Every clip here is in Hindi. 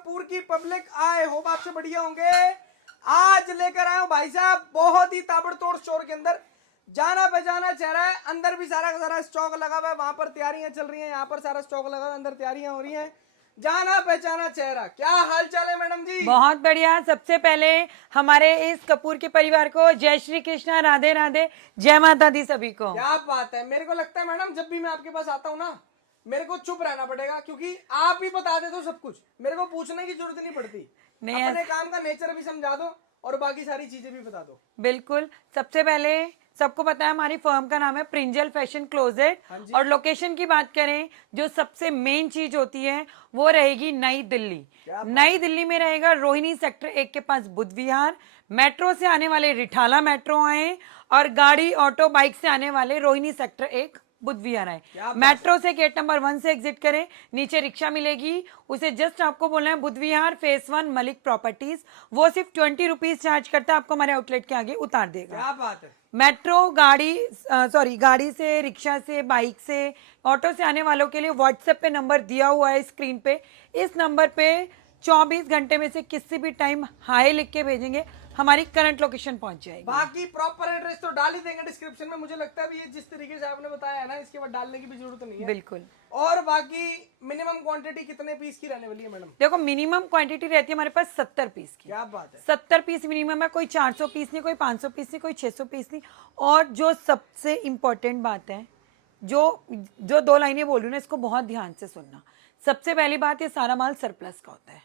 कपूर की पब्लिक, आए होप आपसे बढ़िया होंगे। आज लेकर आया हूं भाई साहब बहुत ही ताबड़तोड़ स्टोर के अंदर जाना पहचाना चेहरा है। अंदर भी सारा का सारा स्टॉक लगा हुआ है, वहां पर तैयारियां चल रही हैं, यहाँ पर सारा स्टॉक लगा हुआ है, अंदर तैयारियां हो रही हैं। जाना पहचाना चेहरा, क्या हाल चाल है मैडम जी? बहुत बढ़िया। सबसे पहले हमारे इस कपूर के परिवार को जय श्री कृष्णा, राधे राधे, जय माता दी सभी को। क्या बात है। मेरे को लगता है मैडम जब भी मैं आपके पास आता हूँ ना, मेरे को चुप रहना पड़ेगा, क्योंकि आप ही बता दे तो सब कुछ, मेरे को पूछने की जरूरत नहीं पड़ती। नहीं, अपने काम का नेचर भी समझा दो और बाकी सारी चीजें भी बता दो। बिल्कुल। सबसे पहले सबको पता है हमारी फर्म का नाम है प्रिंजल फैशन क्लोजेट, और लोकेशन की बात करें, जो सबसे मेन चीज होती है वो रहेगी नई दिल्ली। नई दिल्ली में रहेगा रोहिणी सेक्टर 1 के पास बुद्ध विहार। मेट्रो से आने वाले रिठाला मेट्रो आए, और गाड़ी ऑटो बाइक से आने वाले रोहिणी सेक्टर 1 बुद्ध विहार आए। मेट्रो से गेट नंबर 1 से एग्जिट करें, नीचे रिक्शा मिलेगी, उसे जस्ट आपको बोलना है बुद्ध विहार फेस 1 मलिक प्रॉपर्टीज। वो सिर्फ 20 रुपीज चार्ज करता है, आपको हमारे आउटलेट के आगे उतार देगा। क्या बात है। मेट्रो गाड़ी से, रिक्शा से, बाइक से, ऑटो से आने वालों के लिए व्हाट्सएप पे नंबर दिया हुआ है स्क्रीन पे। इस नंबर पे 24 घंटे में से किसी भी टाइम हाय लिख के भेजेंगे, हमारी करंट लोकेशन पहुंच जाएगी। बाकी प्रॉपर एड्रेस तो डाल ही देंगे डिस्क्रिप्शन में। मुझे लगता है भी ये जिस तरीके से आपने बताया है ना, इसके बाद डालने की भी जरूरत नहीं है। बिल्कुल। और बाकी मिनिमम क्वांटिटी कितने पीस की रहने वाली है मैडम? देखो, मिनिमम क्वांटिटी रहती है हमारे पास 70 पीस की। क्या बात है। 70 पीस मिनिमम है, कोई 400 पीस नहीं, कोई 500 पीस नहीं, कोई 600 पीस नहीं। और जो सबसे इम्पोर्टेंट बात है, जो जो 2 लाइनें बोल रही हूँ ना, इसको बहुत ध्यान से सुनना। सबसे पहली बात, ये सारा माल सरप्लस का होता है,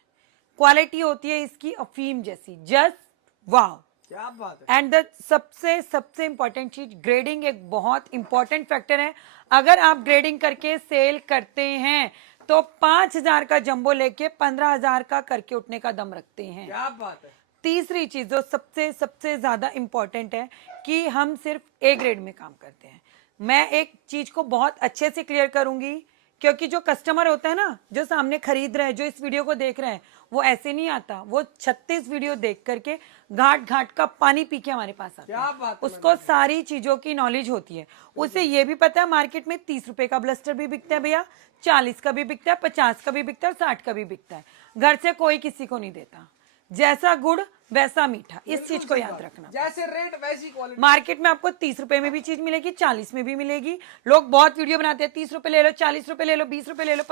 क्वालिटी होती है इसकी अफीम जैसी, जस्ट वाव। क्या बात है। एंड द सबसे इंपॉर्टेंट चीज, ग्रेडिंग एक बहुत इंपॉर्टेंट फैक्टर है। अगर आप ग्रेडिंग करके सेल करते हैं तो 5,000 का जंबो लेके 15,000 का करके उठने का दम रखते हैं। क्या बात है। तीसरी चीज जो सबसे ज्यादा इंपॉर्टेंट है कि हम सिर्फ ए ग्रेड में काम करते हैं। मैं एक चीज को बहुत अच्छे से क्लियर करूंगी, क्योंकि जो कस्टमर होता है ना, जो सामने खरीद रहे हैं, जो इस वीडियो को देख रहे हैं, वो ऐसे नहीं आता। वो 36 वीडियो देख करके घाट घाट का पानी पी के हमारे पास आता है। क्या बात है। उसको सारी चीजों की नॉलेज होती है। उसे ये भी पता है मार्केट में 30 रुपए का ब्लस्टर भी बिकता है भैया, 40 का भी बिकता है, 50 का भी बिकता है, 60 का भी बिकता है। घर से कोई किसी को नहीं देता। जैसा गुड़ वैसा मीठा, इस चीज को याद रखना। जैसे रेट वैसी क्वालिटी। मार्केट में आपको 30 रुपए में भी चीज मिलेगी, 40 में भी मिलेगी। लोग बहुत वीडियो बनाते हैं, 30 रुपए ले लो, 40 रुपए ले लो, 20 रुपए ले लो,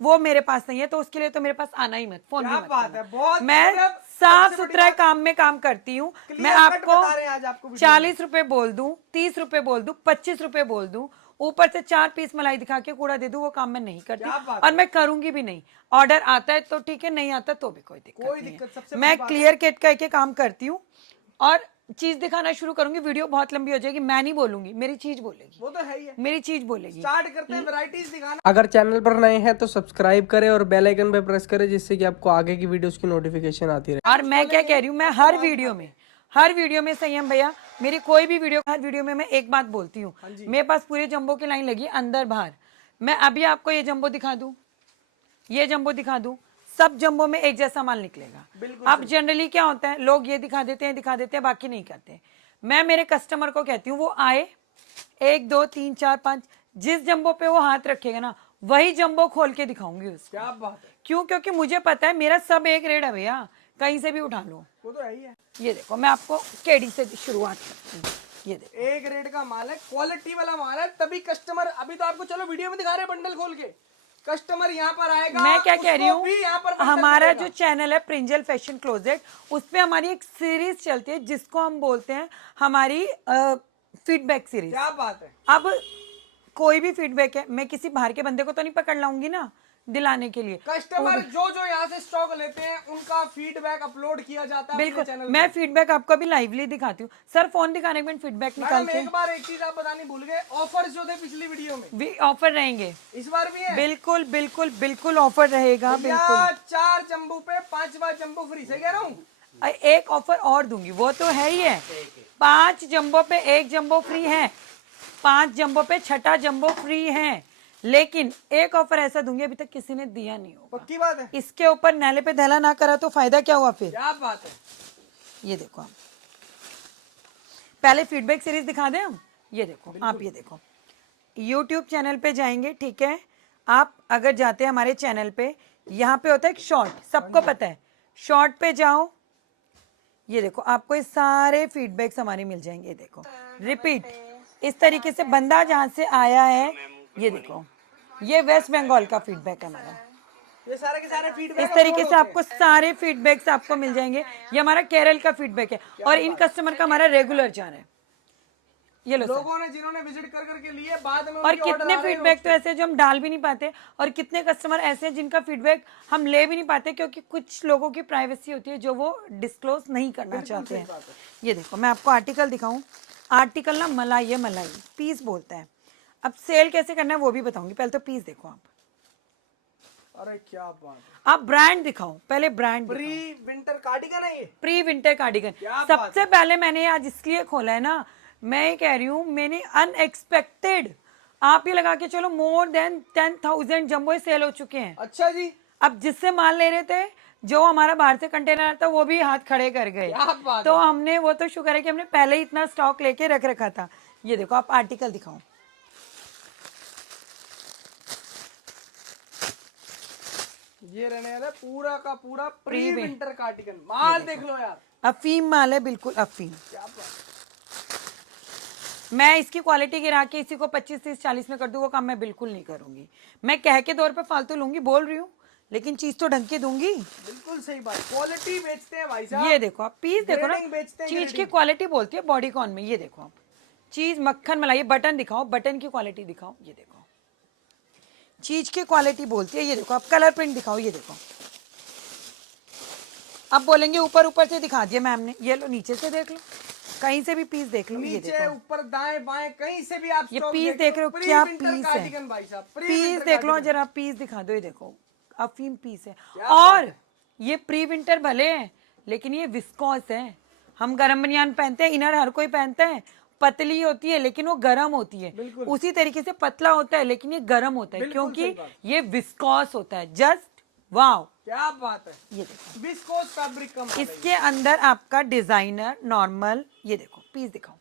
वो मेरे पास नहीं है। तो उसके लिए तो मेरे पास आना ही मत, फोन भी मत करना। मैं साफ सुथरा काम में काम करती हूँ। मैं आपको 40 रुपए बोल दूं, 30 रुपए बोल दूं, 25 रुपए बोल दूं, ऊपर से 4 पीस मलाई दिखा के कूड़ा दे दूं, वो काम मैं नहीं करती, और मैं करूंगी भी नहीं। ऑर्डर आता है तो ठीक है, नहीं आता तो भी कोई दिक्कत नहीं है। मैं क्लियर कट करके काम करती हूँ, और चीज दिखाना शुरू करूंगी, वीडियो बहुत लंबी हो जाएगी। मैं नहीं बोलूंगी, मेरी चीज बोलेगी। वो तो है ही है, मेरी चीज बोलेगी। स्टार्ट करते हैं वैरायटीज दिखाना। अगर चैनल पर नए हैं तो सब्सक्राइब करें और बेल आइकन पे प्रेस करें, जिससे कि आपको आगे की वीडियोस की नोटिफिकेशन आती रहे। और मैं क्या कह रही हूँ, मैं हर वीडियो में संयम भैया, मेरी कोई भी वीडियो, हर वीडियो में मैं एक बात बोलती हूँ। मेरे पास पूरे जंबो की लाइन लगी अंदर बाहर। मैं अभी आपको ये जंबो दिखा दूं, ये जंबो दिखा दूं, सब जंबो में एक जैसा माल निकलेगा। अब जनरली क्या होता है, लोग ये दिखा देते हैं, बाकी नहीं करते। मैं मेरे कस्टमर को कहती हूँ, वो आए 1 2 3 4 5, जिस जंबो पे वो हाथ रखेगा ना, वही जंबो खोल के दिखाऊंगी उसको। क्या बात है। क्यों? क्योंकि मुझे पता है मेरा सब एक रेट है भैया, कहीं से भी उठा लो। वो तो है ही है। ये देखो, मैं आपको केडी से शुरुआत करती हूँ। ये देखो, एक रेट का माल है, क्वालिटी वाला माल है, तभी कस्टमर, अभी तो आपको चलो वीडियो में दिखा रहे हैं बंडल खोल के, कस्टमर यहाँ पर आएगा। मैं क्या कह रही हूँ, हमारा जो चैनल है प्रिंजल फैशन क्लोजेट, उस पे हमारी एक सीरीज चलती है जिसको हम बोलते हैं हमारी फीडबैक सीरीज। क्या बात है। अब कोई भी फीडबैक है, मैं किसी बाहर के बंदे को तो नहीं पकड़ लाऊंगी ना दिलाने के लिए। कस्टमर जो यहाँ से स्टॉक लेते हैं उनका फीडबैक अपलोड किया जाता है। बिल्कुल, मैं फीडबैक आपको अभी लाइवली दिखाती हूँ। सर फोन दिखाने के फीडबैक निकाल के। एक बार एक चीज आप बतानी भूल गए, ऑफर जो थे पिछली वीडियो में, भी ऑफर रहेंगे इस बार भी है। बिल्कुल बिल्कुल बिल्कुल ऑफर रहेगा। बिल्कुल 4 जंबू पे 5वां जंबू फ्री, से कह रहा हूँ। एक ऑफर और दूंगी, वो तो है ही है। 5 जंबो पे 1 जंबो फ्री है, 5 जंबो पे 6ठा जंबो फ्री है। लेकिन एक ऑफर ऐसा दूंगी, अभी तक किसी ने दिया नहीं होगा। पक्की बात है। इसके ऊपर नैले पे धैला ना करा तो फायदा क्या हुआ फिर? क्या बात है। ये देखो, आप पहले फीडबैक सीरीज दिखा दें हम। ये देखो आप, ये देखो, YouTube चैनल पे जाएंगे, ठीक है, आप अगर जाते हैं हमारे चैनल पे, यहाँ पे होता है एक शॉर्ट, सबको पता है, शॉर्ट पे जाओ, ये देखो आपको ये सारे फीडबैक्स हमारे मिल जाएंगे। ये देखो रिपीट, इस तरीके से बंदा जहाँ से आया है, ये देखो ये वेस्ट बंगाल का फीडबैक है हमारा। ये सारे के सारे फीडबैक इस तरीके से आपको सारे फीडबैक्स आपको मिल जाएंगे। ये हमारा केरल का फीडबैक है और इन कस्टमर का हमारा रेगुलर जाना है। ये लो लोगों ने जिन्होंने विजिट कर करके लिए बाद में और कितने फीडबैक तो ऐसे हैं जो हम डाल भी नहीं पाते, और कितने कस्टमर ऐसे हैं जिनका फीडबैक हम ले भी नहीं पाते, क्योंकि कुछ लोगों की प्राइवेसी होती है जो वो डिस्क्लोज नहीं करना चाहते हैं। ये देखो मैं आपको आर्टिकल दिखाऊं, आर्टिकल ना मलाई है, मलाई पीस बोलता है। अब सेल कैसे करना है वो भी बताऊंगी, पहले तो पीस देखो आप। अरे क्या बात है, आप ब्रांड दिखाओ, पहले ब्रांड। प्री विंटर कार्डिगन है ये, प्री विंटर कार्डिगन। सबसे पहले मैंने आज इसलिए खोला है ना, मैं ये कह रही हूँ मैंने अनएक्सपेक्टेड, आप ये लगा के चलो मोर देन 10,000 जंबो सेल हो चुके हैं। अच्छा जी। अब जिससे माल ले रहे थे, जो हमारा बाहर से कंटेनर आता वो भी हाथ खड़े कर गए। तो हमने, वो तो शुक्र है कि हमने पहले ही इतना स्टॉक लेके रख रखा था। ये देखो आप आर्टिकल दिखाओ, ये रहने वाला पूरा का पूरा प्री विंटर कार्डिगन। माल देख लो यार, अफीम माल है, बिल्कुल अफीम। क्या बात। मैं इसकी क्वालिटी गिरा के इसी को 25, 30, 40 में कर दूं, वो काम मैं बिल्कुल नहीं करूंगी। मैं कह के दौर पे फालतू लूंगी, बोल रही हूँ, लेकिन चीज तो ढंग की दूंगी। बिल्कुल सही बात, क्वालिटी बेचते हैं भाई साहब। ये देखो आप पीस देखो ना, बेचते हैं, चीज की क्वालिटी बोलती है बॉडीकॉन में। ये देखो आप चीज मक्खन मलाई, बटन दिखाओ, बटन की क्वालिटी दिखाओ, ये देखो चीज की क्वालिटी बोलती है। ये देखो आप कलर प्रिंट दिखाओ, ये देखो। अब बोलेंगे ऊपर ऊपर से दिखा दिया मैम ने, ये लो नीचे से देख लो, कहीं से भी पीस देख लो, ये नीचे ऊपर दाएं बाएं कहीं से भी आप ये पीस देख रहे हो, क्या पीस है, भाई साहब। पीस देख लो जरा, पीस दिखा दो, ये देखो अफीम पीस है। और ये प्री विंटर भले है, लेकिन ये विस्कॉस है। हम गरम बनियान पहनते हैं, इनर हर कोई पहनता है, पतली होती है लेकिन वो गर्म होती है। उसी तरीके से पतला होता है लेकिन ये गर्म होता है, क्योंकि ये विस्कॉस होता है। जस्ट वाओ, क्या बात है। ये देखो विस्कोस फैब्रिक का, इसके अंदर आपका डिजाइनर नॉर्मल, ये देखो पीस दिखाओ,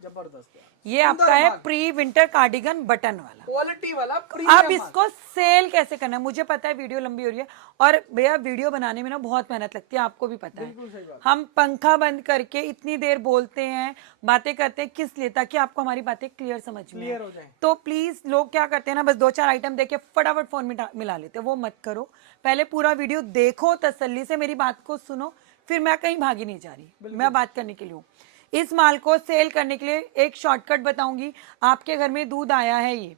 जबरदस्त है। ये आपका है प्री विंटर कार्डिगन बटन वाला, क्वालिटी वाला। अब इसको सेल कैसे करना है मुझे पता है, वीडियो लंबी हो रही है, और भैया वीडियो बनाने में ना बहुत मेहनत लगती है, आपको भी पता है। हम पंखा बंद करके इतनी देर बोलते हैं, बातें करते हैं, किस लिए? ताकि आपको हमारी बातें क्लियर समझ में हो जाए। तो प्लीज लोग क्या करते हैं ना, बस 2-4 आइटम देके फटाफट फोन में मिला लेते हैं, वो मत करो। पहले पूरा वीडियो देखो, तसल्ली से मेरी बात को सुनो, फिर मैं कहीं भागी नहीं जा रही, मैं बात करने के लिए हूँ। इस माल को सेल करने के लिए एक शॉर्टकट बताऊंगी। आपके घर में दूध आया है, ये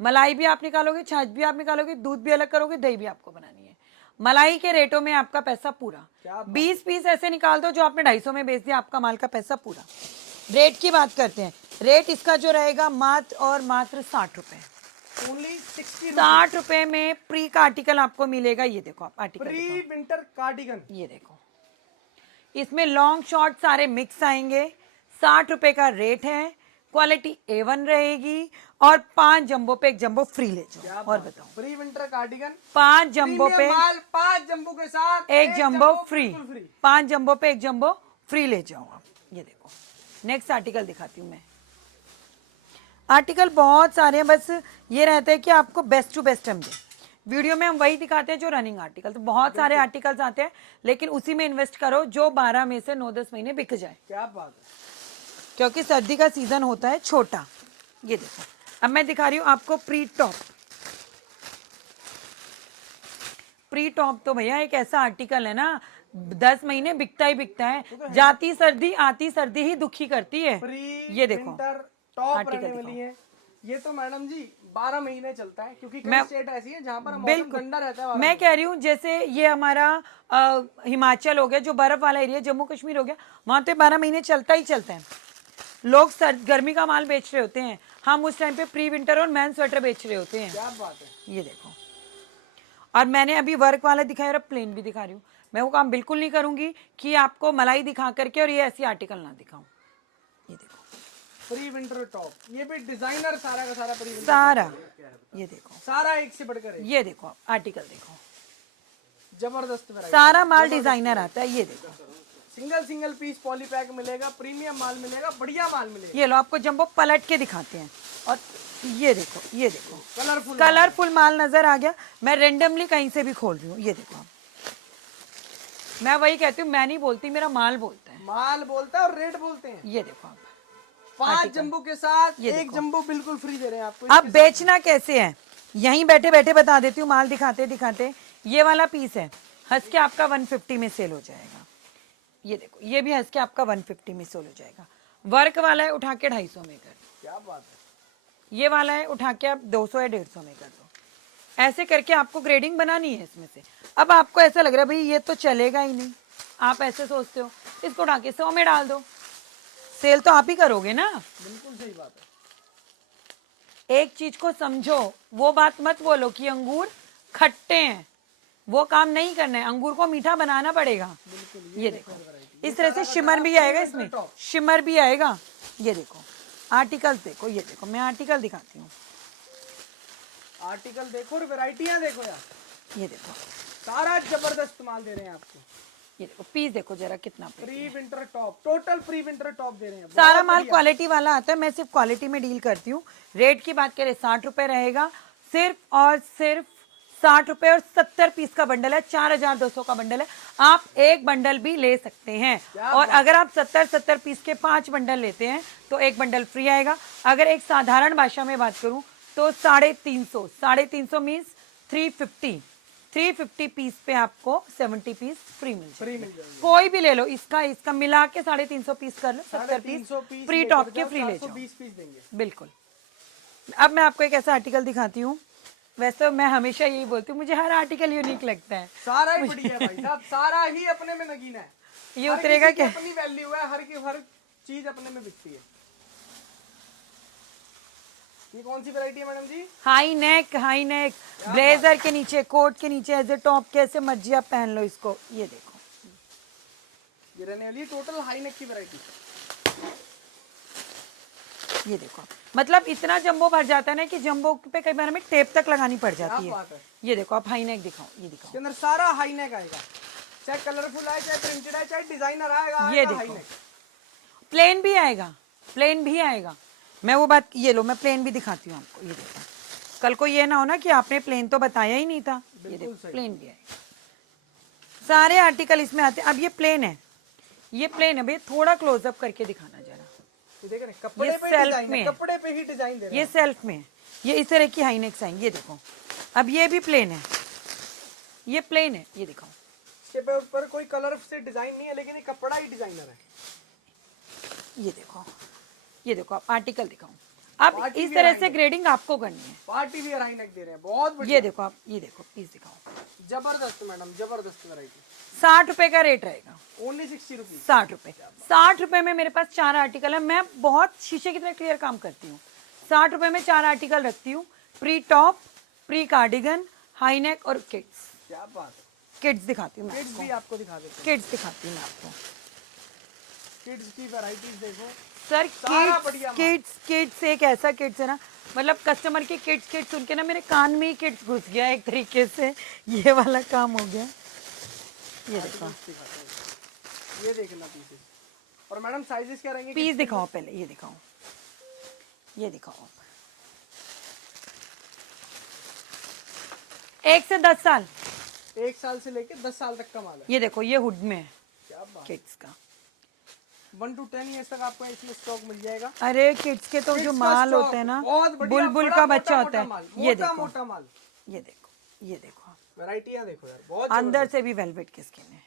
मलाई भी आप निकालोगे, छाछ भी आप निकालोगे, दूध भी अलग करोगे, दही भी आपको बनानी है। मलाई के रेटों में आपका पैसा पूरा। 20 पीस ऐसे निकाल दो जो आपने 250 में बेच दिया, आपका माल का पैसा पूरा। रेट की बात करते हैं, रेट इसका जो रहेगा मात्र और मात्र 60 रुपए। 60 रुपए में प्री का आर्टिकल आपको मिलेगा। ये देखो आप आर्टिकल, प्री विंटर कार्डिगन, ये देखो इसमें लॉन्ग शॉर्ट सारे मिक्स आएंगे। 60 रुपए का रेट है, क्वालिटी A1 रहेगी, और 5 जंबो पे एक जंबो फ्री ले जाओ। और बताओ, प्री विंटर कार्डिगन 5 जंबो पे 5 जंबो के साथ एक जंबो फ्री, 5 जंबो पे एक जंबो फ्री ले जाओ आप। ये देखो नेक्स्ट आर्टिकल दिखाती हूँ मैं। आर्टिकल बहुत सारे हैं, बस ये रहता है कि आपको बेस्ट टू बेस्ट हम दें। वीडियो में हम वही दिखाते हैं जो रनिंग आर्टिकल, तो बहुत सारे आर्टिकल्स आते हैं, लेकिन उसी में इन्वेस्ट करो जो 12 में से 9-10 महीने बिक जाए। क्या बात है, क्योंकि सर्दी का सीजन होता है छोटा। ये देखो अब मैं दिखा रही हूँ आपको प्री टॉप। प्री टॉप तो भैया एक ऐसा आर्टिकल है ना, 10 महीने बिकता ही बिकता है। जाती सर्दी आती सर्दी ही दुखी करती है। ये देखो टॉप रहने वाली है। ये तो मैडम जी 12 महीने चलता है, क्योंकि कई स्टेट ऐसी है जहाँ पर मौसम ठंडा रहता है। मैं कह रही हूँ जैसे ये हमारा हिमाचल हो गया, जो बर्फ वाला एरिया, जम्मू कश्मीर हो गया, वहां तो 12 महीने चलता ही चलता है। लोग गर्मी का माल बेच रहे होते हैं, हम उस टाइम पे प्री विंटर और मैन स्वेटर बेच रहे होते हैं। क्या बात है। ये देखो, और मैंने अभी वर्क वाला दिखाया और प्लेन भी दिखा रही हूँ। मैं वो काम बिल्कुल नहीं करूंगी कि आपको मलाई दिखा करके और ये ऐसी आर्टिकल ना दिखाऊं। ये देखो प्री विंटर टॉप, ये भी डिजाइनर सारा का सारा प्री विंटर सारा, ये देखो सारा एक से बढ़कर एक। ये देखो आर्टिकल देखो, जबरदस्त वैरायटी, सारा माल डिजाइनर आता है। ये देखो सिंगल पीस पॉली पैक मिलेगा, प्रीमियम माल मिलेगा, बढ़िया माल मिलेगा। ये लो आपको जंबो पलट के दिखाते हैं, और ये देखो, ये देखो, कलरफुल कलरफुल माल नजर आ गया। मैं रेंडमली कहीं से भी खोल रही हूँ, ये देखो। मैं वही कहती हूँ, मैं नहीं बोलती, मेरा माल बोलता है। माल बोलता है और रेट बोलते हैं। ये देखो आप, 5 जंबो के साथ ये 1 देखो। जंबो बिल्कुल फ्री दे रहे हैं आपको। अब बेचना कैसे है, यहीं बैठे बैठे बता देती हूँ, माल दिखाते दिखाते। ये वाला पीस है, हंस के आपका 150 में सेल हो जाएगा। ये देखो, ये भी हंस के आपका 150 में सेल हो जाएगा। वर्क वाला है, उठा के 250 में कर दो। क्या बात है। ये वाला है, उठा के आप 200 या 150 में कर दो। ऐसे करके आपको ग्रेडिंग बनानी है इसमें से। अब आपको ऐसा लग रहा है भाई ये तो चलेगा ही नहीं, आप ऐसे सोचते हो, इसको उठा के 100 में डाल दो, सेल तो आप ही करोगे ना। बिल्कुल सही बात है। एक चीज को समझो, वो बात मत बोलो कि अंगूर खट्टे हैं, वो काम नहीं करना है, अंगूर को मीठा बनाना पड़ेगा। ये देखो, इस तरह से शिमर भी आएगा इसमें, शिमर भी आएगा। ये देखो आर्टिकल देखो, ये देखो, मैं आर्टिकल दिखाती हूँ। आर्टिकल देखो और वैरायटियां देखो यार, ये देखो, सारा जबरदस्त माल दे रहे हैं आपको। ये देखो पीस देखो जरा कितना पे। Pre winter top, total pre winter top दे रहे हैं। सारा बहुत माल बढ़िया। क्वालिटी वाला आता है, मैं सिर्फ क्वालिटी में डील करती हूँ। रेट की बात करें 60 रुपए रहेगा, सिर्फ और सिर्फ 60 रुपए, और 70 पीस का बंडल है, 4200 का बंडल है। आप एक बंडल भी ले सकते हैं, और अगर आप 70 पीस के 5 बंडल लेते हैं तो एक बंडल फ्री आएगा। अगर एक साधारण भाषा में बात करूं तो 350 मीन्स 350 पीस पे आपको 70 पीस फ्री मिल जाएगा। कोई भी ले लो, इसका मिला के 350 पीस कर लो, 70 पीस फ्री टॉप के फ्री ले जाओ। 20 पीस देंगे। बिल्कुल। अब मैं आपको एक ऐसा आर्टिकल दिखाती हूँ। वैसे तो मैं हमेशा यही बोलती हूँ, मुझे हर आर्टिकल यूनिक लगता है। सारा ही बढ़िया है भाई साहब, सारा ही अपने में नगीना है। ये हर उतरेगा किसी की क्या? अपनी वैल्यू है, हर चीज अपने में बिकती है। ये कौन सी वैरायटी है मैडम जी? हाई नेक ब्लेजर के नीचे, कोट के नीचे एज ए टॉप, कैसे मर्जी आप पहन लो इसको। ये देखो, ये रहने वाली टोटल हाई नेक की वैरायटी। ये देखो, मतलब इतना जंबो भर जाता है ना कि जंबो पे कई बार हमें टेप तक लगानी पड़ जाती है। बात है। ये देखो, आप हाई नेक दिखाओ, ये दिखाओ। इसके अंदर सारा हाई नेक आएगा, चाहे कलरफुल आए, चाहे प्रिंटेड आए, चाहे डिजाइनर आएगा। ये देखो, प्लेन भी आएगा, प्लेन भी आएगा। मैं वो बात, ये लो मैं प्लेन भी दिखाती हूँ आपको। ये देखो, कल को ये ना हो ना कि आपने प्लेन तो बताया ही नहीं था। ये देखो प्लेन भी आएगा, सारे आर्टिकल इसमें आते हैं। अब ये प्लेन है, ये प्लेन है भैया, थोड़ा क्लोजअप करके दिखाना जरा। देख रहे कपड़े पे सेल्फ डिजाइन है, में, कपड़े पे ही डिजाइन दे रहे ये सेल्फ में, ये इस तरह की हाई नेक्स आएंगी। ये देखो, अब ये भी प्लेन है, ये प्लेन है। ये दिखाओ, इसके ऊपर कोई कलर से डिजाइन नहीं है, लेकिन ये कपड़ा ही डिजाइनर है। ये देखो, ये देखो, आप आर्टिकल दिखाओ। अब इस तरह से ग्रेडिंग आपको करनी है। पार्टी वियर हाई नेक दे रहे हैं, बहुत बढ़िया। ये देखो आप, ये देखो पीस दिखाओ, जबरदस्त मैडम, जबरदस्त वैरायटी। 60 रुपए का रेट रहेगा, ओनली 60 रुपीज। 60 रुपए। 60 रुपए में मेरे पास 4 आर्टिकल है। मैं बहुत शीशे की तरह क्लियर काम करती हूँ। 60 रुपए में 4 आर्टिकल रखती हूँ, pre top, pre cardigan, high neck और किड्स। क्या बात है। किड्स दिखाती हूँ मैं किड्स आपको, भी आपको दिखा देते हैं। किड्स दिखाती हूँ मैं आपको। किड्स की वैरायटीज देखो सर, सारा बढ़िया माल। किड्स एक ऐसा किड्स है ना, मतलब कस्टमर की किड्स सुन के ना मेरे कान में ही किड्स घुस गया एक तरीके से, ये वाला काम हो गया। ये देखो, ये देख लो पीसेस। और मैडम साइजेस क्या रहेंगे? पीस दिखाओ पहले, ये दिखाओ, ये दिखाओ। 1 से 10 साल, 1 साल से लेके 10 साल तक का माल है। ये देखो, ये हुड में है क्या बात। किड्स का। 1 to 10 ईयर्स तक आपको इसमें स्टॉक मिल जाएगा। अरे किड्स के तो जो माल होते हैं ना, बुलबुल का बच्चा होता है। ये देखो, मोटा माल। ये देखो, ये देखो, वैरायटियां देखो यार, बहुत अंदर से भी वेलवेट की स्किन है।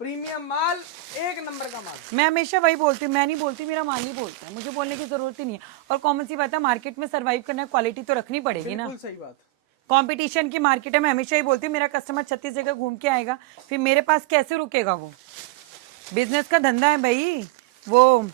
प्रीमियम माल, एक नंबर का माल। मैं हमेशा वही बोलती हूँ, मैं नहीं बोलती, मेरा माल ही बोलता है, मुझे बोलने की जरूरत ही नहीं है। और कॉमन सी बात है, मार्केट में सर्वाइव करना है, क्वालिटी तो रखनी पड़ेगी ना। बिल्कुल सही बात। कंपटीशन की मार्केट है, मैं हमेशा ही बोलती हूँ, मेरा कस्टमर 36 जगह घूम के आएगा, फिर मेरे पास कैसे रुकेगा? वो बिजनेस का धंधा है भाई। वो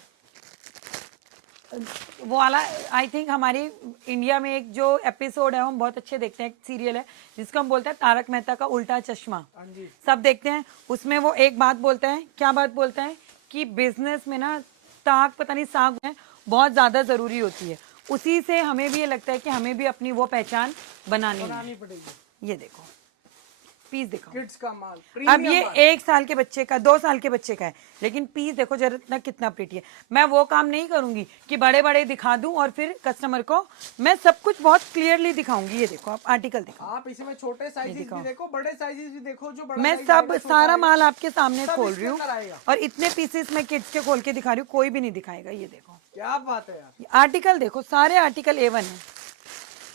वाला, आई थिंक हमारी इंडिया में एक जो एपिसोड है हम बहुत अच्छे देखते हैं, एक सीरियल है जिसको हम बोलते हैं तारक मेहता का उल्टा चश्मा। हाँ जी। सब देखते हैं, उसमें वो एक बात बोलता है, क्या बात बोलता है कि बिजनेस में ना ताक, पता नहीं साग है, बहुत ज्यादा जरूरी होती है। उसी से हमें भी ये लगता है कि हमें भी अपनी वो पहचान बनानी पड़ेगी। ये देखो, पीस दिखाओ। किड्स का माल, अब प्रीमियम ये माल। 1 साल के बच्चे का, 2 साल के बच्चे का है, लेकिन पीस देखो जरा ना कितना प्रिटी है। मैं वो काम नहीं करूंगी कि बड़े बड़े दिखा दूं और फिर कस्टमर को मैं सब कुछ बहुत क्लियरली दिखाऊंगी। ये देखो आप आर्टिकल दिखाओ, आप इसमें छोटे साइजेस भी देखो, बड़े साइजेस भी देखो, जो बड़ा मैं size सब आएगा, छोटा सारा आएगा, माल आपके सामने सब खोल इसके रही हूँ अंदर आएगा। और इतने पीसेस मैं किड्स के खोल के दिखा रही हूँ, कोई भी नहीं दिखाएगा। ये देखो क्या बात है यार। ये आर्टिकल देखो, सारे आर्टिकल A1 है।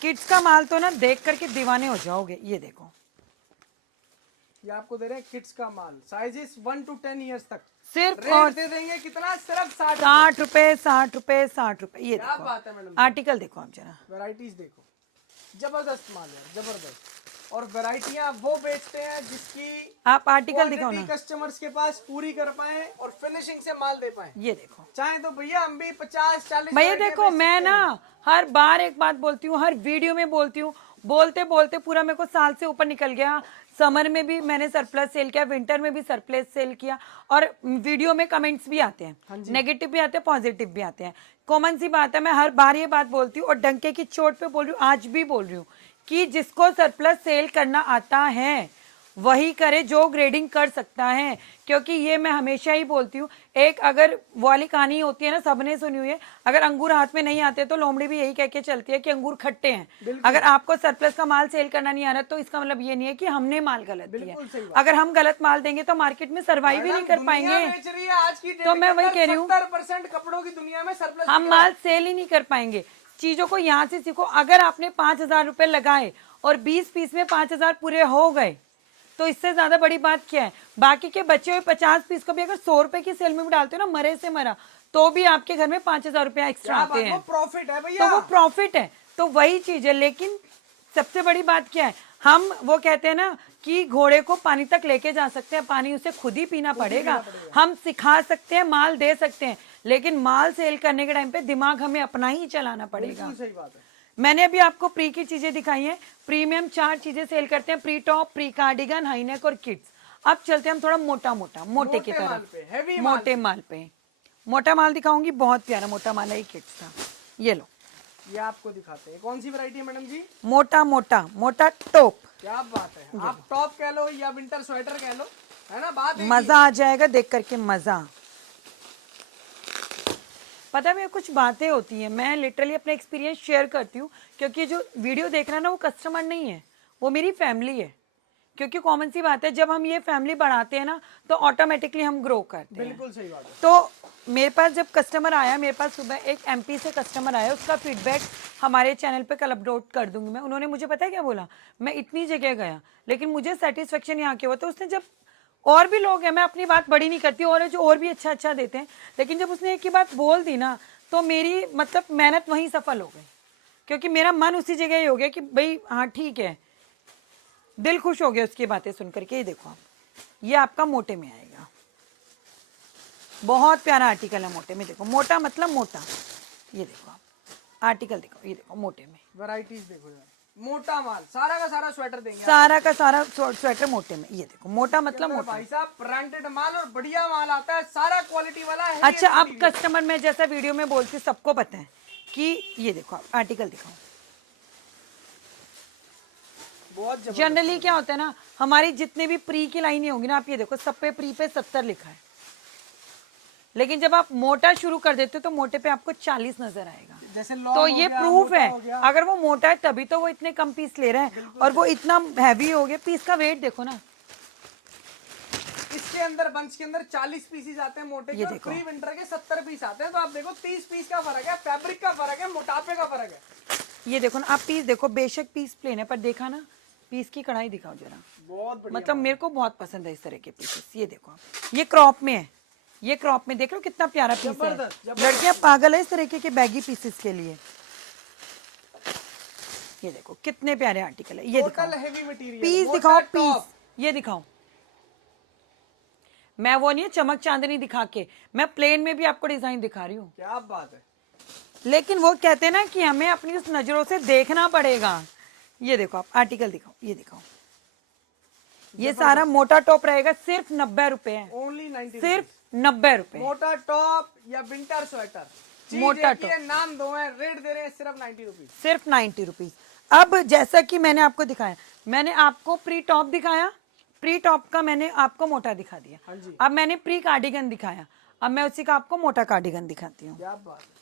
किड्स का माल तो ना देख करके दीवाने हो जाओगे। ये देखो ये आपको दे रहे हैं किड्स का माल, साइजेस 1 to 10 ईयर्स तक। सिर्फ रेट और दे देंगे कितना, सिर्फ 60 ₹60, ₹60। ये क्या देखो बात है मैडम, आर्टिकल देखो आप जरा, वैरायटीज देखो, जबरदस्त माल यार, जबरदस्त। और वैरायटियां वो बेचते हैं जिसकी आप आर्टिकल दिखाओ ना। कस्टमर्स के पास पूरी कर पाए और फिनिशिंग से माल दे पाए। ये देखो चाहे तो भैया हम भी 50-40 भैया वैरायटियां देखो, बेच मैं सकते ना हैं। हर बार एक बात बोलती हूँ, हर वीडियो में बोलती हूँ, बोलते बोलते पूरा मेरे को साल से ऊपर निकल गया। समर में भी मैंने सरप्लस सेल किया, विंटर में भी सरप्लस सेल किया, और वीडियो में कमेंट्स भी आते हैं, नेगेटिव भी आते हैं, पॉजिटिव भी आते हैं। कॉमन सी बात है, मैं हर बार ये बात बोलती हूँ और डंके की चोट पे बोल रही हूँ, आज भी बोल रही हूँ कि जिसको सरप्लस सेल करना आता है वही करे जो ग्रेडिंग कर सकता है। क्योंकि ये मैं हमेशा ही बोलती हूँ, एक अगर वाली कहानी होती है ना, सबने सुनी हुई है, अगर अंगूर हाथ में नहीं आते तो लोमड़ी भी यही कह के चलती है कि अंगूर खट्टे हैं। अगर आपको सरप्लस का माल सेल करना नहीं आ रहा तो इसका मतलब ये नहीं है कि हमने माल गलत दिया। अगर हम गलत माल देंगे तो मार्केट में सर्वाइव ही नहीं कर पाएंगे। बेच रही है आज की डेट तो मैं के वही अंदर कह रही हूँ, 70% कपड़ों की दुनिया में सरप्लस हम माल सेल ही नहीं कर पाएंगे। चीजों को यहाँ से सीखो। अगर आपने 5,000 रुपए लगाए और 20 पीस में 5,000 पूरे हो गए तो इससे ज्यादा बड़ी बात क्या है। बाकी के बचे हुए 50 पीस को भी अगर 100 रुपए की सेल में भी डालते हो ना, मरे से मरा, तो भी आपके घर में 5,000 रुपया एक्स्ट्रा आते हैं। प्रॉफिट है भैया, तो वो प्रॉफिट है, तो वही चीज है। लेकिन सबसे बड़ी बात क्या है, हम वो कहते हैं ना कि घोड़े को पानी तक लेके जा सकते हैं, पानी उसे खुद ही पीना पड़ेगा। हम सिखा सकते हैं, माल दे सकते हैं, लेकिन माल सेल करने के टाइम पे दिमाग हमें अपना ही चलाना पड़ेगा। सही बात है। मैंने अभी आपको प्री की चीजें दिखाई हैं। प्रीमियम 4 चीजें सेल करते हैं, pre top, pre cardigan, high neck और किड्स। अब चलते हैं हम थोड़ा मोटे की तरफ, मोटे माल पे। मोटा माल दिखाऊंगी, बहुत प्यारा मोटा माल है, किड्स का। ये लो, ये आपको दिखाते हैं। कौन सी वैरायटी है मैडम जी? मोटा टॉप। क्या बात है, आप टॉप कह लो या विंटर स्वेटर कह लो, है ना बात। मजा आ जाएगा देख करके, मजा। पता है, कुछ बातें होती हैं, मैं लिटरली अपने एक्सपीरियंस शेयर करती हूँ, क्योंकि जो वीडियो देख रहा है ना वो कस्टमर नहीं है, वो मेरी फैमिली है। क्योंकि कॉमन सी बात है, जब हम ये फैमिली बढ़ाते हैं ना तो ऑटोमेटिकली हम ग्रो करते हैं। बिल्कुल सही बात है। तो मेरे पास जब कस्टमर आया, मेरे पास सुबह एक MP से कस्टमर आया, उसका फीडबैक हमारे चैनल पे कल अपलोड कर दूंगी मैं। उन्होंने मुझे पता है क्या बोला, मैं इतनी जगह गया लेकिन मुझे सेटिस्फेक्शन यहाँ के हुआ। तो उसने जब, और भी लोग हैं, मैं अपनी बात बड़ी नहीं करती, और जो और भी अच्छा देते हैं, लेकिन जब उसने एक ही बात बोल दी ना तो मेरी मतलब मेहनत वहीं सफल हो गई। क्योंकि मेरा मन उसी जगह ही हो गया कि भाई हाँ ठीक है, दिल खुश हो गया उसकी बातें सुनकर के। ये देखो आप, ये आपका मोटे में आएगा, बहुत प्यारा आर्टिकल है मोटे में। देखो मोटा मतलब मोटा, ये देखो आप आर्टिकल देखो, ये देखो मोटे में वैरायटीज देखो यार, मोटा माल, सारा का सारा स्वेटर देंगे, सारा का सारा स्वेटर मोटे में। ये देखो मोटा मतलब मोटा। भाई साहब ब्रांडेड माल और बढ़िया माल आता है, सारा क्वालिटी वाला है। अच्छा, अब कस्टमर में जैसा वीडियो में बोलती हूँ, सबको पता है कि ये देखो आप आर्टिकल दिखाओ। बहुत जनरली क्या होता है ना, हमारी जितने भी प्री की लाइनें होंगी ना, आप ये देखो सब पे प्री पे 70 लिखा है, लेकिन जब आप मोटा शुरू कर देते हो तो मोटे पे आपको 40 नजर आएगा। जैसे तो ये प्रूफ है, अगर वो मोटा है तभी तो वो इतने कम पीस ले रहा है, और वो इतना हैवी हो गया। पीस का वेट देखो ना, इसके अंदर बंच के अंदर 40 पीसेस आते हैं मोटे के, प्री विंटर के 70 पीस आते हैं। तो आप देखो 30 पीस का फर्क है, फैब्रिक का फर्क है, मोटापे का फर्क है। ये देखो ना, आप पीस देखो, बेशक पीस प्लेन है पर देखा ना, पीस की कढ़ाई दिखाओ जरा, बहुत बढ़िया। मतलब मेरे को बहुत पसंद है इस तरह के पीसेस। ये देखो आप, ये क्रॉप में है, ये क्रॉप में देख लो कितना प्यारा पीस है। लड़कियां पागल है इस तरीके के बैगी पीसेस के लिए। ये देखो कितने प्यारे आर्टिकल है। ये दिखाओ पीस, दिखाओ पीस, ये दिखाओ। मैं वो नहीं है चमक चांदनी दिखा के, मैं प्लेन में भी आपको डिजाइन दिखा रही हूँ। क्या बात है। लेकिन वो कहते हैं ना कि हमें अपनी उस नजरों से देखना पड़ेगा। ये देखो आप आर्टिकल दिखाओ, ये दिखाओ, ये सारा मोटा टॉप रहेगा, सिर्फ 90 रुपए है, ओनली 90, सिर्फ 90 रुपए। मोटा टॉप या विंटर स्वेटर, मोटा टॉप, नाम दो है, रेट दे रहे हैं सिर्फ 90 रुपीज, सिर्फ 90 रुपीज। अब जैसा कि मैंने आपको दिखाया, मैंने आपको प्री टॉप दिखाया, प्री टॉप का मैंने आपको मोटा दिखा दिया, हाँ जी। अब मैंने प्री कार्डिगन दिखाया, अब मैं उसी का आपको मोटा कार्डिगन दिखाती हूँ। क्या बात है।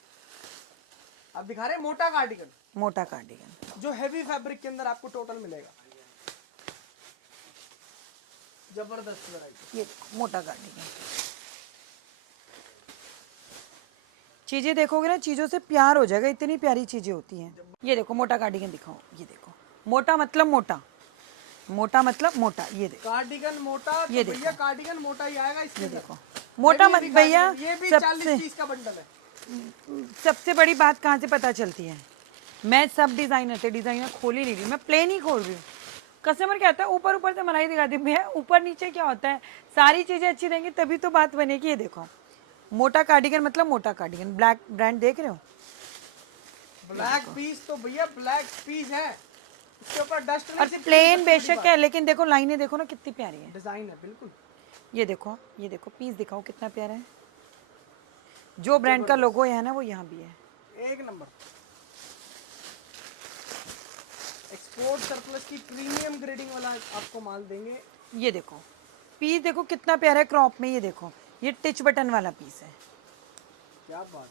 अब दिखा रहे हैं मोटा कार्डिगन, मोटा कार्डिगन जो हैवी फैब्रिक के अंदर आपको टोटल मिलेगा। जबरदस्त वैरायटी। ये मोटा कार्डिगन, चीजें देखोगे ना, चीजों से प्यार हो जाएगा, इतनी प्यारी चीजें होती हैं। ये देखो मोटा कार्डिगन दिखाओ, ये देखो मोटा मतलब मोटा, मोटा मतलब मोटा, ये देखो कार्डिगन मोटा, तो ये भैया कार्डिगन मोटा ही आएगा इसके ये अंदर। देखो मोटा मत भैया। ये भी सबसे 40 पीस का बंडल है। सबसे बड़ी बात कहाँ से पता चलती है, मैं सब डिजाइनर थे, डिजाइनर खोल ही नहीं रही, मैं प्लेन ही खोल रही हूँ। कस्टमर क्या होता है, ऊपर ऊपर से मलाई दिखाती हूँ, भैया ऊपर नीचे क्या होता है, सारी चीजें अच्छी देंगी तभी तो बात बनेगी। ये देखो मोटा कार्डिगन मतलब मोटा कार्डिगन, ब्लैक ब्रांड देख रहे हो, ब्लैक पीस तो भैया ब्लैक पीस है, इसके ऊपर डस्ट और प्लेन बेशक है, लेकिन देखो लाइनें देखो ना कितनी प्यारी है। डिजाइन है बिल्कुल। ये देखो पीस दिखाओ कितना प्यारा है, जो ब्रांड का लोगो है ना वो यहाँ भी है, एक नंबर। एक्सपोर्ट सरप्लस की प्रीमियम ग्रेडिंग वाला आपको माल देंगे। ये देखो पीस देखो कितना प्यारा है क्रॉप में, ये देखो ये टिच बटन वाला पीस है। क्या बात,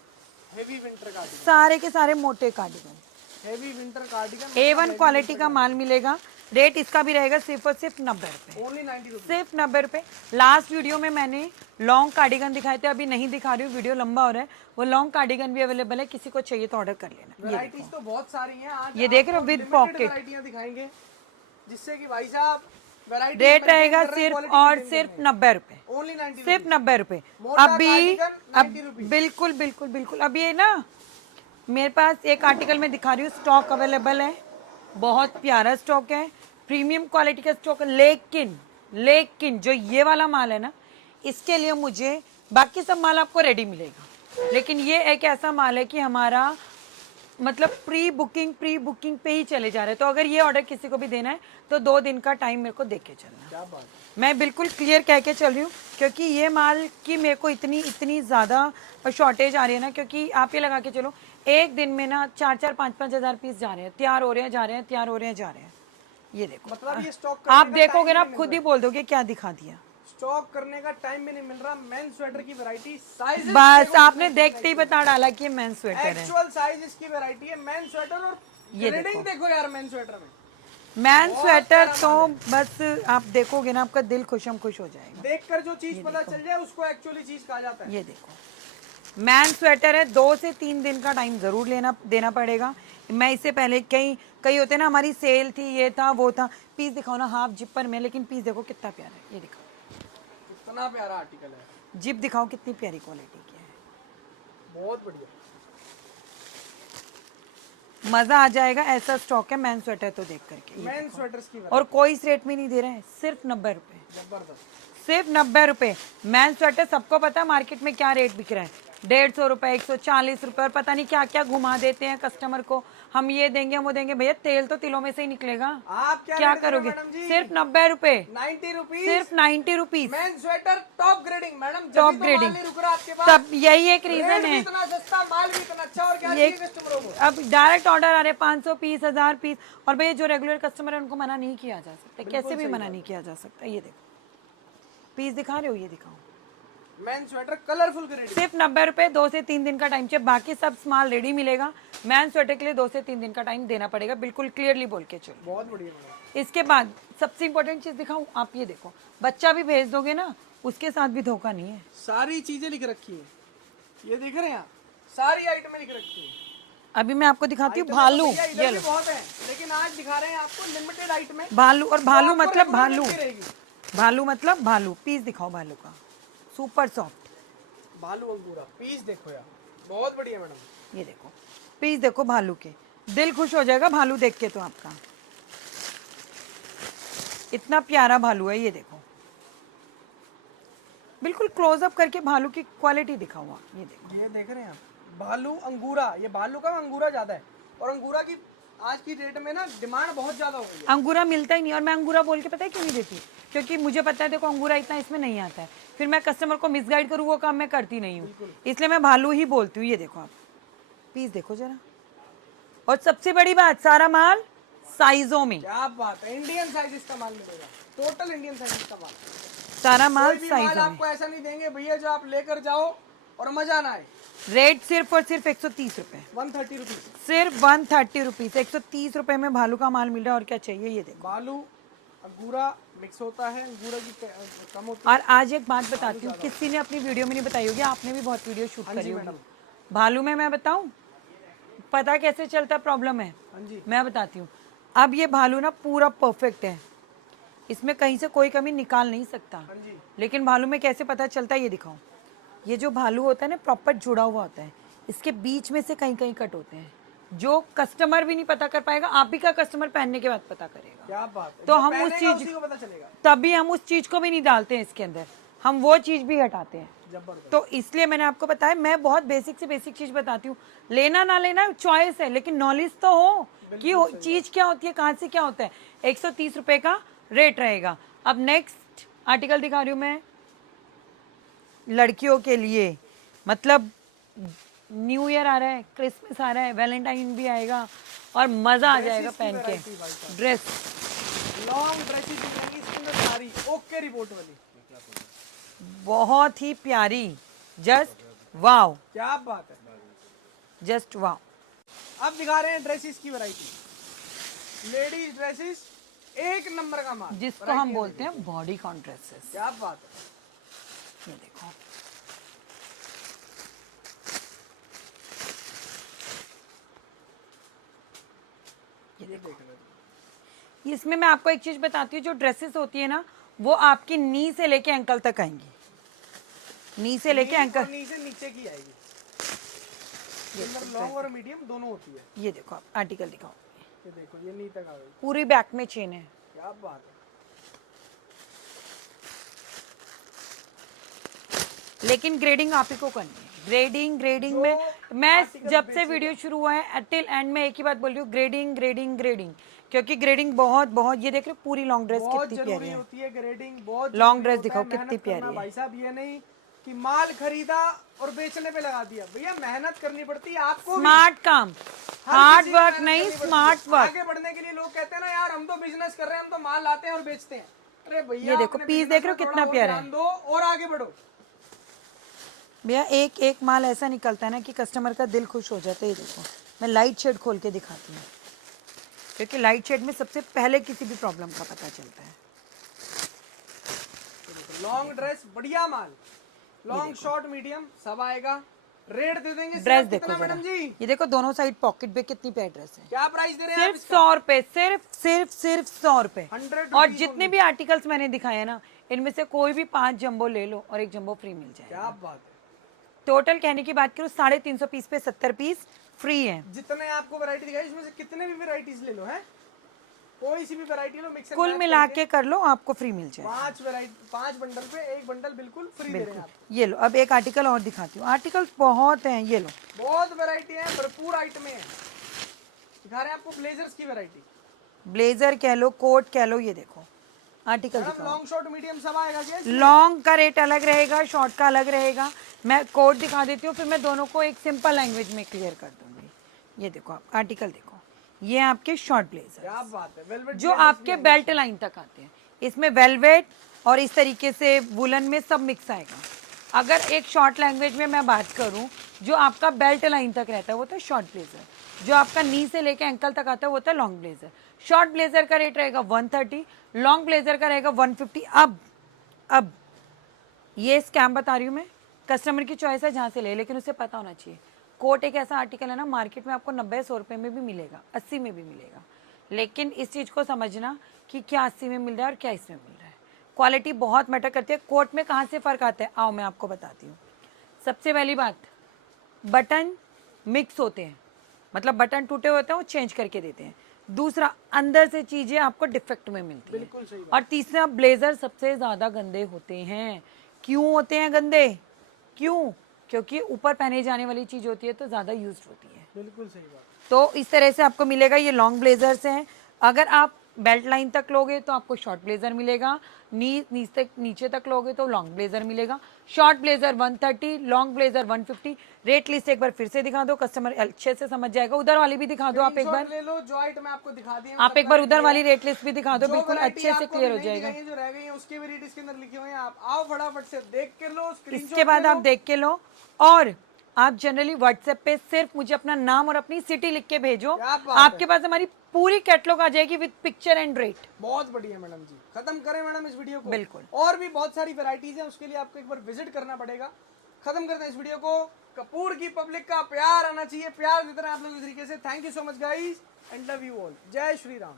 हेवी विंटर कार्डिगन, सारे के सारे मोटे cardigan, heavy winter cardigan, A1 quality का माल मिलेगा। रेट इसका भी रहेगा सिर्फ और सिर्फ 90 रुपए, ओनली 90 रुपीज। सिर्फ 90 रुपए। लास्ट वीडियो में मैंने लॉन्ग कार्डिगन दिखाए थे, अभी नहीं दिखा रही हूँ, वीडियो लंबा हो रहा है। वो लॉन्ग कार्डिगन भी अवेलेबल है, किसी को चाहिए तो ऑर्डर कर लेना। वैरायटीज तो बहुत सारी हैं आज। ये देख रहे हो विद पॉकेट, वैरायटियां दिखाएंगे जिससे कि भाई साहब वैरायटी रेट रहेगा सिर्फ और सिर्फ 90 रुपए, ओनली 90 सिर्फ 90 रुपए। मोटा अभी कार्डिगन अब 90 रुपीज। बिल्कुल बिल्कुल बिल्कुल, अब ये ना मेरे पास एक आर्टिकल में दिखा रही हूँ, स्टॉक अवेलेबल है, बहुत प्यारा स्टॉक है, प्रीमियम क्वालिटी का स्टॉक है। लेकिन जो ये वाला माल है ना, इसके लिए मुझे, बाकी सब माल आपको रेडी मिलेगा, लेकिन ये एक ऐसा माल है कि हमारा मतलब प्री बुकिंग पे ही चले जा रहे हैं। तो अगर ये ऑर्डर किसी को भी देना है तो 2 दिन का टाइम मेरे को दे के चलना। क्या बात है। मैं बिल्कुल क्लियर कह के चल रही हूँ, क्योंकि ये माल की मेरे को इतनी ज़्यादा शॉर्टेज आ रही है ना, क्योंकि आप ये लगा के चलो एक दिन में ना 4-4, 5-5 हज़ार पीस जा रहे हैं, तैयार हो रहे हैं, जा रहे हैं, तैयार हो रहे हैं, जा रहे हैं। ये देखो मतलब ये स्टॉक आप देखोगे ना, आप खुद ही बोल दोगे क्या दिखा दिया। स्टॉक करने का टाइम भी नहीं मिल रहा। मेन स्वेटर की वैरायटी, साइज बस आपने देखते ही बता डाला कि मेन स्वेटर है। एक्चुअल साइज इसकी वैरायटी है मेन स्वेटर। और ये ग्रेडिंग देखो यार मेन स्वेटर में, मैन स्वेटर तो बस आप देखोगे ना, आपका दिल खुशम खुश हो जाएगा। देखकर जो चीज पता चल जाए उसको एक्चुअली चीज कहा जाता है। ये देखो मैन स्वेटर है, 2 से 3 दिन का टाइम जरूर देना पड़ेगा। मैं इससे पहले कई होते ना, हमारी सेल थी, ये था वो था। पीस दिखाओ ना हाफ जिपर में, लेकिन पीस देखो कितना प्यारा है, ये दिखाओ कितना प्यारा आर्टिकल है। जिप दिखाओ कितनी प्यारी क्वालिटी की है, बहुत बढ़िया, मजा आ जाएगा। ऐसा स्टॉक है मैन स्वेटर तो देख करके। मेन स्वेटर्स की और कोई इस रेट में नहीं दे रहे हैं, सिर्फ 90 रुपए, जबरदस्त, सिर्फ 90 रुपए। मैन स्वेटर सबको पता है मार्केट में क्या रेट बिक रहा है, 150 रुपए, 140 रुपए, और पता नहीं क्या क्या घुमा देते हैं कस्टमर को, हम ये देंगे वो देंगे। भैया तेल तो तिलों में से ही निकलेगा, आप क्या करोगे। सिर्फ 90 रुपए, 90 रुपीज, सिर्फ 90 rupees. Main sweater top grading madam, top तो ग्रेडिंग, माल नहीं रुक रहा आपके पास। तब यही एक रीजन रेट भी है। इतना सस्ता, माल भी इतना अच्छा, और क्या ये चाहिए कस्टमरों को। अब डायरेक्ट ऑर्डर आ रहे हैं 500 पीस, 1000 पीस, और भैया जो रेगुलर कस्टमर है उनको मना नहीं किया जा सकता, कैसे भी मना नहीं किया जा सकता। ये देखो पीस दिखा रहे हो, ये दिखाओ मैन स्वेटर कलरफुल ग्रेडिंग, सिर्फ 90 रुपए, 2 से 3 दिन का टाइम चाहिए, बाकी सब माल रेडी मिलेगा। मैन स्वेटर के लिए 2 से 3 दिन का टाइम देना पड़ेगा, बिल्कुल क्लियरली बोल के चलो। बहुत बढ़िया मैडम। इसके बाद सबसे इंपॉर्टेंट चीज दिखाऊं, आप ये देखो, बच्चा भी भेज दोगे ना, उसके साथ भी धोखा नहीं है। सारी चीजें लिख रखी है, ये देख रहे हैं आप, सारी आइटमें लिख रखी है। अभी मैं आपको दिखाती हूँ भालू, ये लो बहुत है, लेकिन आज दिखा रहे हैं आपको लिमिटेड आइटमें। भालू, और भालू आपको मतलब regular भालू, मिलती रहेगी। भालू मतलब भालू। पीस दिखाओ भालू का, सुपर सॉफ्ट, भालू अंगूरा पीस देखो यार, बहुत बढ़िया मैडम। ये देखो पीस देखो भालू के, दिल खुश हो जाएगा भालू देख के तो आपका। इतना प्यारा भालू है, ये देखो बिल्कुल क्लोजअप करके भालू की क्वालिटी दिखाओ आप। ये देखो, ये देख रहे हैं आप, भालू अंगूरा, ये भालू का अंगूरा ज्यादा है, और अंगूरा की आज की डेट में ना डिमांड बहुत ज्यादा हो गई है। अंगूरा मिलता ही नहीं, और मैं अंगूरा बोल के पता है क्यों नहीं देती, क्योंकि मुझे पता है देखो अंगूरा इतना इसमें नहीं आता है, फिर मैं कस्टमर को मिसगाइड करूँ वो काम मैं करती नहीं हूँ, इसलिए मैं भालू ही बोलती हूँ। ये देखो आप पीस देखो जरा, और सबसे बड़ी बात, सारा माल साइजों में, क्या बात है, इंडियन साइज इसका माल मिलेगा, टोटल इंडियन साइज इसका माल। सारा माल कोई भी माल साइजों में। आपको ऐसा नहीं देंगे भैया जो आप लेकर जाओ और मजा ना आए। रेट सिर्फ और सिर्फ 130 रुपए, 130 रुपीज, सिर्फ 130 रुपीज। 130 रुपए में भालू का माल मिल रहा है, और क्या चाहिए। ये देखो। बालू अंगूरा मिक्स होता है, अंगूरा की कम होती और आज एक बात बताती हूँ, किसी ने अपनी वीडियो में नहीं बताई होगी, आपने भी बहुत वीडियो शूट करी होगी भालू में। मैं बताऊँ पता कैसे चलता प्रॉब्लम है, हाँ जी, मैं बताती हूँ। अब ये भालू ना पूरा परफेक्ट है, इसमें कहीं से कोई कमी निकाल नहीं सकता। हाँ जी, लेकिन भालू में कैसे पता चलता है, ये दिखाओ। ये जो भालू होता है ना प्रॉपर जुड़ा हुआ होता है, इसके बीच में से कहीं कहीं कट होते हैं, जो कस्टमर भी नहीं पता कर पाएगा, आप ही का कस्टमर पहनने के बाद पता करेगा। क्या बात है, तो जो हम उस पहनेगा चीज उसी को पता चलेगा। तभी हम उस चीज को भी नहीं डालते हैं इसके अंदर, हम वो चीज भी हटाते हैं। जबरदस्त। तो इसलिए मैंने आपको बताया, मैं बहुत बेसिक से बेसिक चीज बताती हूँ। लेना ना लेना चॉइस है, लेकिन नॉलेज तो हो कि चीज क्या होती है, कहाँ से क्या होता है। 130 रुपए का रेट रहेगा। अब नेक्स्ट आर्टिकल दिखा रही हूँ मैं, लड़कियों के लिए। मतलब न्यू ईयर आ रहा है, क्रिसमस आ रहा है, वैलेंटाइन भी आएगा, और मजा आ जाएगा पहन के ड्रेस। लॉन्ग ड्रेसेस मिलेंगी इसके अंदर सारी ओके रिपोर्ट वाली, बहुत ही प्यारी, जस्ट वाओ, क्या बात है। Just wow. अब दिखा रहे हैं ड्रेसेस की वैरायटी, लेडीज ड्रेसेस एक नंबर का माल, जिसको हम बोलते हैं बॉडी कॉन ड्रेसेस। क्या बात है। ये देखो, ये देख लो, इसमें मैं आपको एक चीज बताती हूँ, जो ड्रेसेस होती है ना वो आपकी नी से लेके एंकल तक आएंगी, नी से लेके एंकल। नी से नीचे की आएगी, लॉन्ग और मीडियम दोनों होती है। ये देखो, आप आर्टिकल दिखाओ। ये देखो, ये नी तक आ गई, पूरी बैक में चेन है। क्या बात है। लेकिन ग्रेडिंग आप ही को करनी है। ग्रेडिंग में मैं जब से वीडियो शुरू हुआ है टिल एंड में एक ही बात बोल रही हूँ, ग्रेडिंग, क्योंकि ग्रेडिंग बहुत बहुत, ये देख रहे हो पूरी लॉन्ग ड्रेस कितनी प्यारी है। होती है ग्रेडिंग, बहुत लॉन्ग ड्रेस दिखाओ कितनी प्यारी है भाई साहब। ये नहीं कि माल खरीदा और बेचने पे लगा दिया, भैया मेहनत करनी पड़ती है आपको। स्मार्ट काम, हार्ड वर्क नहीं, स्मार्ट वर्क। आगे बढ़ने के लिए लोग कहते हैं ना यार हम तो बिजनेस कर रहे हैं, हम तो माल लाते हैं और बेचते हैं। अरे भैया ये देखो पीस देख रहे हो कितना प्यारा है, दो और आगे बढ़ो भैया। एक एक माल ऐसा निकलता है ना कि कस्टमर का दिल खुश हो जाता है। ये देखो, मैं लाइट शेड खोल के दिखाती हूँ, क्योंकि लाइट शेड में सबसे पहले किसी भी प्रॉब्लम का पता चलता है। लॉन्ग ड्रेस बढ़िया माल, लॉन्ग शॉर्ट मीडियम सब आएगा। रेट दे देंगे ड्रेस देखो कितना मैडम जी? ये देखो दोनों साइड पॉकेट पे कितनी प्यारी ड्रेस है। क्या प्राइस दे रहे हैं आप सिर्फ 100 रुपए, सिर्फ 100 रुपए। 100 और जितने भी आर्टिकल्स मैंने दिखाए ना, इनमें से कोई भी 5 जंबो ले लो और एक जंबो फ्री मिल जाए। क्या बात है। टोटल कहने की बात करूँ 350 पीस पे 70 पीस फ्री है। जितने आपको वैरायटी दिखाई इसमें से कितने भी वैरायटीज ले लो, है कोई सी भी वैरायटी लो, मिक्स एंड कुल मैच मिला के कर लो, आपको फ्री मिल जाए। 5 वैरायटी 5 बंडल पे एक बंडल बिल्कुल फ्री दे रहे हैं आपको। ये लो, अब एक आर्टिकल और दिखाती हूँ। आर्टिकल्स बहुत हैं, ये लो। बहुत वैरायटी है, भरपूर आइटमें हैं। दिखा रहे हैं आपको ब्लेजर्स की वैरायटी, ब्लेजर कह लो, कोट कह लो। ये देखो आर्टिकल मैडम दिखाओ। लॉन्ग शॉर्ट मीडियम सब आएगा क्या? लॉन्ग का रेट अलग रहेगा, शॉर्ट का अलग रहेगा। मैं कोट दिखा देती हूँ, फिर मैं दोनों को एक सिंपल लैंग्वेज में क्लियर कर दूंगी। ये देखो, आप आर्टिकल देखो, ये आपके शॉर्ट ब्लेजर, क्या बात है, वेलवेट जो आपके बेल्ट लाइन तक आते हैं। इसमें वेलवेट और इस तरीके से वुलन में सब मिक्स आएगा। अगर एक शॉर्ट लैंग्वेज में मैं बात करूं, जो आपका बेल्ट लाइन तक रहता है वो तो शॉर्ट ब्लेजर, जो आपका नी से लेके एंकल तक आता है वो तो लॉन्ग ब्लेजर। शॉर्ट ब्लेजर का रेट रहेगा 130, लॉन्ग ब्लेजर का रहेगा 150। अब ये स्कैम बता रही हूँ मैं, कस्टमर की चॉइस है जहाँ से ले, लेकिन उसे पता होना चाहिए। कोट एक ऐसा आर्टिकल है ना, मार्केट में आपको 90-100 रुपये में भी मिलेगा, 80 में भी मिलेगा, लेकिन इस चीज़ को समझना कि क्या 80 में मिल रहा है और क्या इसमें मिल रहा है। क्वालिटी बहुत मैटर करती है। कोट में कहाँ से फ़र्क आता है, आओ मैं आपको बताती हूँ। सबसे पहली बात, बटन मिक्स होते हैं, मतलब बटन टूटे होते हैं वो चेंज करके देते हैं। दूसरा, अंदर से चीज़ें आपको डिफेक्ट में मिलती हैं। और तीसरा, ब्लेजर सबसे ज़्यादा गंदे होते हैं। क्यों होते हैं गंदे? क्यों? क्योंकि ऊपर पहने जाने वाली चीज़ होती है तो ज़्यादा यूज होती है। बिल्कुल सही बात। तो इस तरह से आपको मिलेगा। ये लॉन्ग ब्लेजर्स हैं। अगर आप बेल्ट लाइन तक लोगे तो आपको शॉर्ट ब्लेजर मिलेगा, नीचे तक लोगे तो लॉन्ग ब्लेजर मिलेगा। Short blazer 130, long blazer 150। Rate list एक बार फिर से दिखा दो, कस्टमर अच्छे से समझ जाएगा। उधर वाली भी दिखा दो आप एक बार, ले लो, जो आइटम आपको दिखा दी आप एक बार उधर वाली रेट लिस्ट भी दिखा दो, बिल्कुल वैरायटी अच्छे से आपको क्लियर हो नहीं जाएगा। दिखाई जो रह गई है उसके भी रेट इसके अंदर लिखे हुए हैं, आप आओ फटाफट से देख के लो, स्क्रीनशॉट इसके बाद ले आप लो। देख के लो, और आप जनरली व्हाट्सएप पे सिर्फ मुझे अपना नाम और अपनी सिटी लिख के भेजो, क्या बात आपके पास हमारी पूरी कैटलॉग आ जाएगी विद पिक्चर एंड रेट। बहुत बढ़िया मैडम जी, खत्म करें मैडम इस वीडियो को। बिल्कुल। और भी बहुत सारी वैरायटीज है, उसके लिए आपको एक बार विजिट करना पड़ेगा। खत्म करते हैं इस वीडियो को। कपूर की पब्लिक का प्यार आना चाहिए, प्यार जितना आप लोग इस तरीके से। Thank you so much guys and love you all. जय श्री राम।